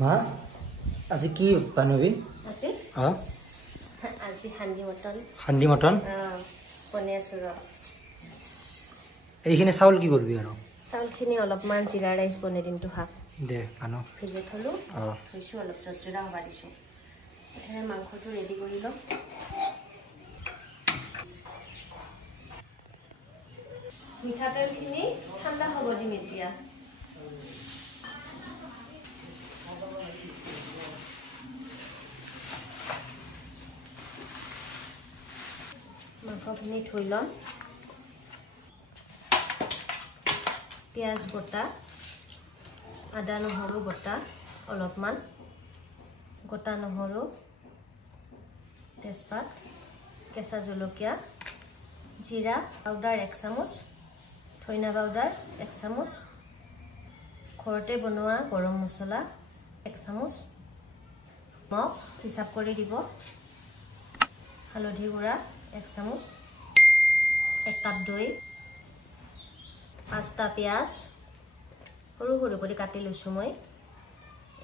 মা আজি কি বানবি আজি আজি হান্দি মটন বনাই আছো ৰ এইখিনি চাউল কি কৰবি আৰু চাউলখিনি অলপমান জিৰা ৰাইচ বনাই দিম তো হাক দে আনো ভিজে থলো থৈছো অলপ জৰ্জৰা হবা দিছো এখানে মাংসটো ৰেডি কৰি লম মিঠাতেলখিনি ঠাণ্ডা হ'ব দিম এতিয়া মাংসখিনি থৈ লম পিঁয়াজ বটা আদা নহৰু বটা অলপমান গোটা নহৰু তেজপাত কেঁচা জলকীয়া জিৰা পাউডাৰ 1 চামুচ ধনিয়া পাউডাৰ 1 চামুচ ঘৰতে বনোৱা গৰম মছলা 1 চামুচ মগ হিচাপ কৰি দিব হালধি গুড়া 1 চামুচ 1 কাপ দৈ 5টা পিয়াজ সৰু সৰু কৰি কাটি লৈছো মই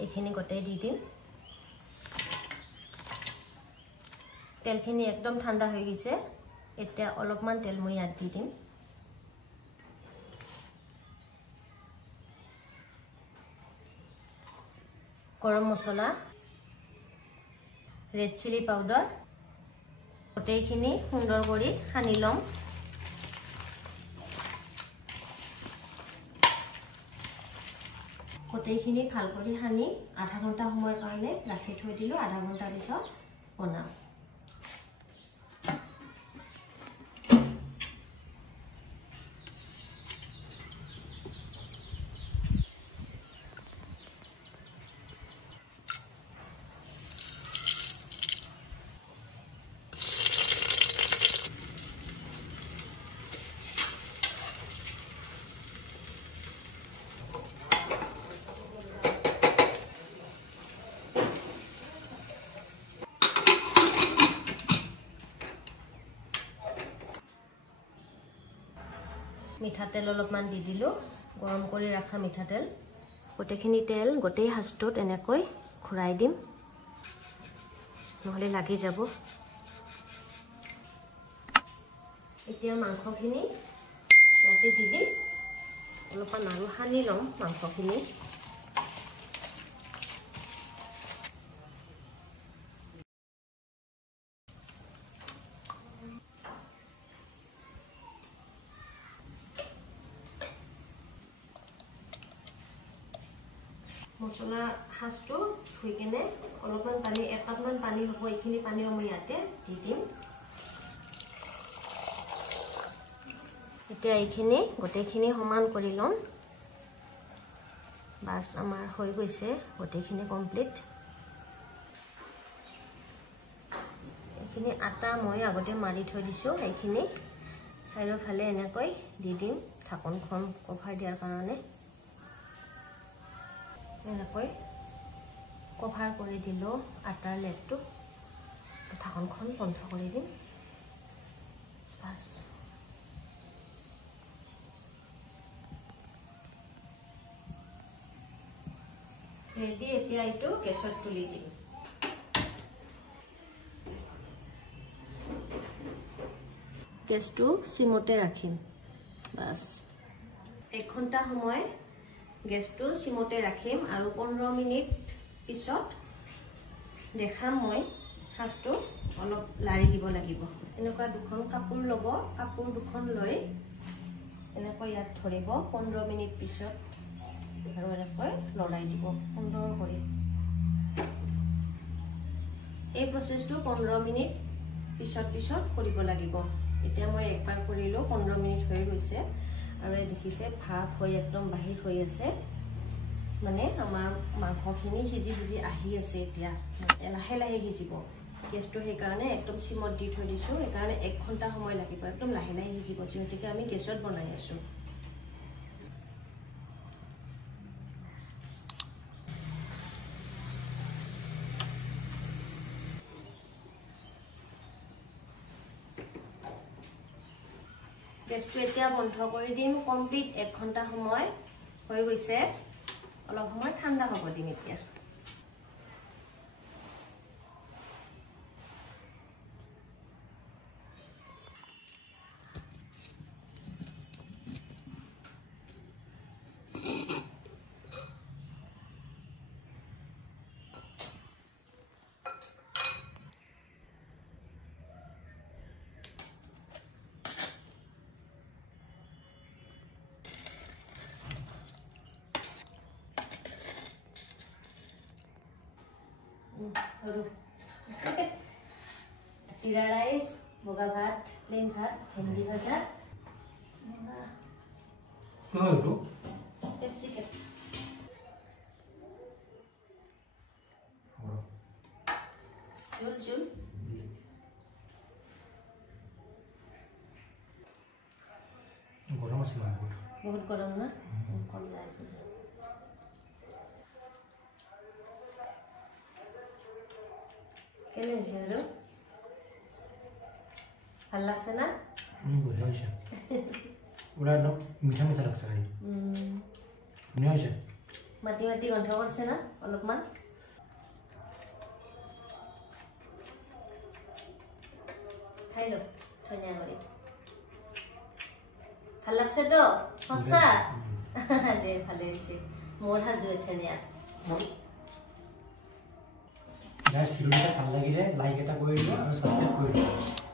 এইখিনি গটাই দি দিম তেলখিনি একদম ঠাণ্ডা হৈ গৈছে এতিয়া অলপমান তেল মই ইয়াত দি দিম গৰম মছলা ৰেড চিলি পাউডাৰ গোটেইখিনি সুন্দৰ কৰি সানি লম গোটেইখিনি ভাল কৰি সানি আধা ঘণ্টা সময়ৰ কাৰণে ৰাখি থৈ দিলো আধা ঘণ্টা পিছত বনাম মিঠাতেল অলপমান দি দিলো গৰম কৰি ৰাখা মিঠাতেল গোটেইখিনি তেল গোটেই হাঁচটোত এনেকৈ ঘূৰাই দিম নহলে লাগি যাব এতিয়া মাংসখিনি ইয়াতে দি দিম অলপমান আৰু সানি লম মাংসখিনি মছলা হাঁচটো ধুই কেনে অলপমান পানী 1 কাপমান পানী হ'ব এইখিনি পানীও মই ইয়াতে দি দিম এতিয়া এইখিনি গোটেইখিনি সমান কৰি লম বাস আমাৰ হৈ গৈছে গোটেইখিনি কমপ্লিট এইখিনি আটা মই আগতে মাৰি থৈ দিছো এইখিনি চাৰিওফালে এনেকৈ দি দিম ঢাকনখন কভাৰ দিয়াৰ কাৰণে এনেকৈ কভাৰ কৰি দিলো আটাৰ লেটটো ঢাকনখন বন্ধ কৰি দিম বাস ৰেডি এতিয়া এইটো গেছত তুলি দিম গেছটো সিমতে ৰাখিম বাস 1 ঘণ্টা সময় গেছটো সিমতে ৰাখিম আৰু 15 মিনিট পিছত দেখাম মই হাঁচটো অলপ লাৰি দিব লাগিব এনেকুৱা দুখন কাপোৰ ল'ব কাপোৰ দুখন লৈ এনেকৈ ইয়াত ধৰিব 15 মিনিট পিছত আৰু এনেকৈ লৰাই দিব সুন্দৰ কৰি এই প্ৰচেছটো 15 মিনিট পিছত কৰিব লাগিব এতিয়া মই একবাৰ কৰিলো 15 মিনিট হৈ গৈছে আৰু এই দেখিছে ভাপ হৈ একদম বাহিৰ হৈ আছে মানে আমাৰ মাংসখিনি সিজি আহি আছে এতিয়া লাহে লাহে সিজিব গেছটো সেই কাৰণে একদম সিমত দি থৈ দিছো এই কাৰণে 1 ঘণ্টা সময় লাগিব একদম লাহে লাহে সিজিব যেনেকৈ আমি গেছত বনাই আছো গেছটো এতিয়া বন্ধ কৰি দিম কমপ্লিট 1 ঘণ্টা সময় হৈ গৈছে অলপ সময় ঠাণ্ডা হ'ব দিম এতিয়া জিৰা ৰাইচ, বগা ভাত, প্লেন ভাত, ভেন্দি ভাজা, কেপচিকাম। জোল গৰম আছে বহুত গৰম না কম যায় কেনে হৈছে আৰু ভাল লাগছে না বঢ়িয়া হৈছে পুৰা একদম মিঠা মিঠা লাগছে খাই ধুনীয়া হৈছে মাটি মাটি গন্ধ কৰিছে না অলপমান খাই লো ধুনীয়া কৰি ভাল লাগছে তো সঁচা দে ভালে হৈছে মোৰ সাজু ধুনীয়া গাইজ ভিডিঅ'টা ভাল লাগিলে লাইক এটা কৰি দিব আৰু সাবস্ক্ৰাইব কৰি দিব